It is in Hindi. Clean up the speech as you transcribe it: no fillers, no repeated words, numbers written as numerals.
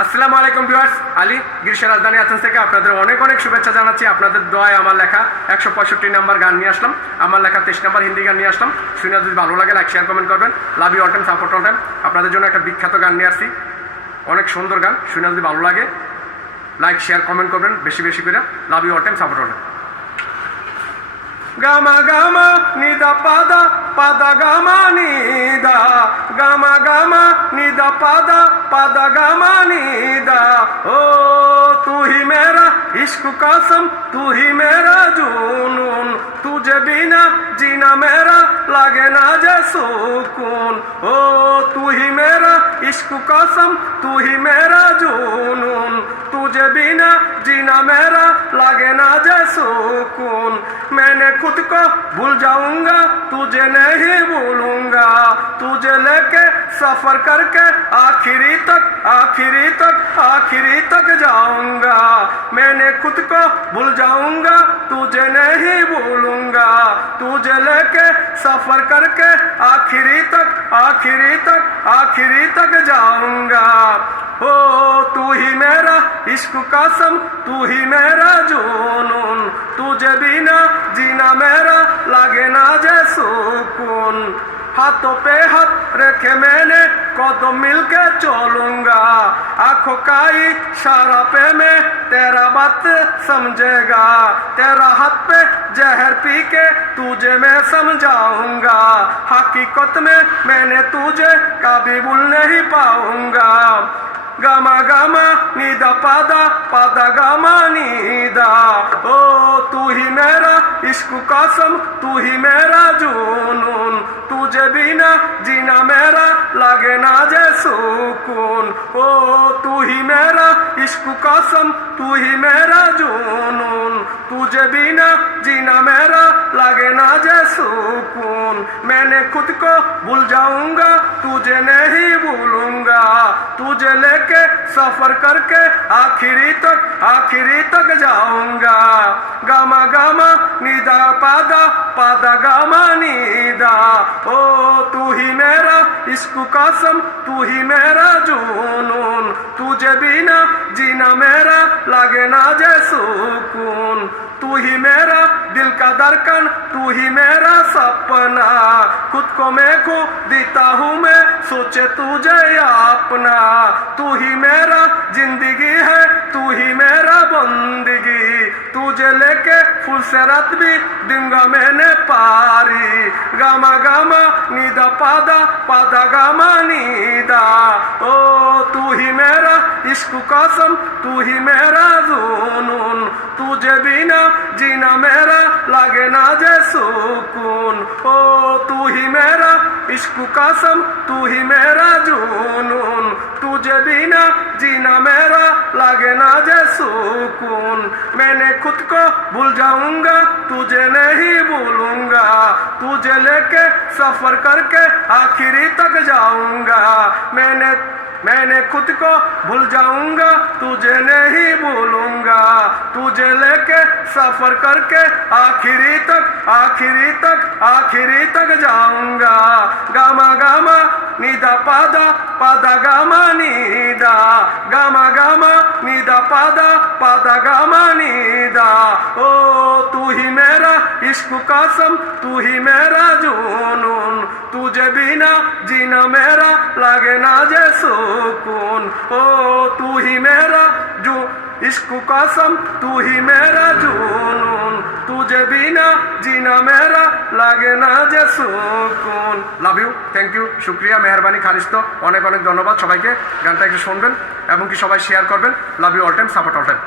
আসসালামু আলাইকুম ভিউয়ার্স, আলী গ্রীষ্মের রাজধানী এথেন্স থেকে আপনাদের অনেক অনেক শুভেচ্ছা জানাচ্ছি। আপনাদের দোয়ায় আমার লেখা 165 নাম্বার গান নিয়ে আসলাম, আমার লেখা 23 নাম্বার হিন্দি গান নিয়ে আসলাম। শুনে যদি ভালো লাগে লাইক শেয়ার কমেন্ট করবেন। Love you all time, support all time. আপনাদের জন্য একটা বিখ্যাত গান নিয়ে আসছি, অনেক সুন্দর গান। শুনে যদি ভালো লাগে লাইক শেয়ার কমেন্ট করবেন বেশি বেশি করে। Love you all time, support all time. গামা গামা নিদা পাদা পাদা গামা নিদা, গামা গামা নিদা পাদা पादा गामा नीदा। ओ तू ही मेरा इश्क कसम, तू ही मेरा जुनून, तुझे बिना जीना मेरा लागे ना जे सुकून। ओ तू ही मेरा इश्क कसम, तू ही मेरा जुनून, तुझे बिना जीना मेरा लागे ना जे सुकून। मैंने खुद को भूल जाऊंगा, तुझे नहीं भूलूंगा, तुझे लेके सफर करके आखिरी तक आखिरी तक आखिरी तक जाऊंगा। मैंने खुद को भूल जाऊंगा, तुझे नहीं भूलूंगा, तुझे लेके सफर करके आखिरी तक आखिरी तक आखिरी तक जाऊंगा। ओ तू ही मेरा इश्क कसम, तू ही मेरा जुनून, तुझे बिना जीना मेरा लागे ना जे सुकून। हाथों पे हाथ रखे मैंने कदम मिलके चलूंगा, आंखों का इशारा पे मैं तेरा बात समझेगा, तेरा हाथ पे जहर पी के तुझे मैं समझाऊंगा। हकीकत में मैंने तुझे कभी भूल नहीं पाऊंगा। गामा गामा निदा पादा पादा गामा निदा। ओ तू ही मेरा इश्क कसम, तू ही मेरा जुनून, तुझे बिना जीना मेरा लागे ना जे सुकून। ओ तू ही मेरा इश्क कसम, तू ही मेरा जुनून, तुझे बिना जीना मेरा लागे ना जे सुकून। मैंने खुद को भूल जाऊंगा, तुझे नहीं भूलूंगा, तुझे लेके सफर करके आखिरी तक जाऊंगा। गामा गामा निदा पादा पादा गामा निदा। ओ तू ही मेरा इश्क कसम, तू ही मेरा जुनून, तुझे बिना जीना मेरा लागे ना जे सुकून। तू ही मेरा दिल का धड़कन, तू ही मेरा सपना, खुद को मैं खो देता हूँ मैं सोचे तुझे अपना। तू ही मेरा जिंदगी है, तू ही मेरा बंदगी, तुझे लेके फुल से रात भी दूंगा मैंने पारी। गामा गामा निदा पादा पादा गामा निदा। ओ तू ही मेरा इश्क कसम, तू ही मेरा जुनून, तुझे बिना जीना मेरा लागे ना जे सुकून। ओ तू ही मेरा इश्क कसम, तू ही मेरा जुनून, तुझे बिना जीना मेरा लागे ना जे सुकून। मैंने खुद को भूल जाऊंगा, तुझे नहीं भूलूंगा, तुझे लेके सफर करके आखिरी तक जाऊंगा। मैंने खुद को भूल जाऊंगा, तुझे नहीं भूलूंगा, तुझे लेके सफर करके आखिरी तक जाऊंगा। गामा गामा निदा पादा पादा gamma Nida. Gamma gamma Nida पादा पादा गामा निदा। ओ तू ही मेरा इश्क कसम, तू ही मेरा जुनून, तुझे बिना जीना मेरा लागे ना जे सुकून। ओ तू ही मेरा इश्क कसम, तू ही मेरा जुनून, तुझे बिना जीना मेरा लागे ना जे सुकून। লাভ ইউ, থ্যাংক ইউ, শুক্রিয়া, মেহরবানি, খালিস্ত, অনেক অনেক ধন্যবাদ সবাইকে। গানটা একটু শুনবেন এবং কি সবাই শেয়ার করবেন। Love you all time, support all time.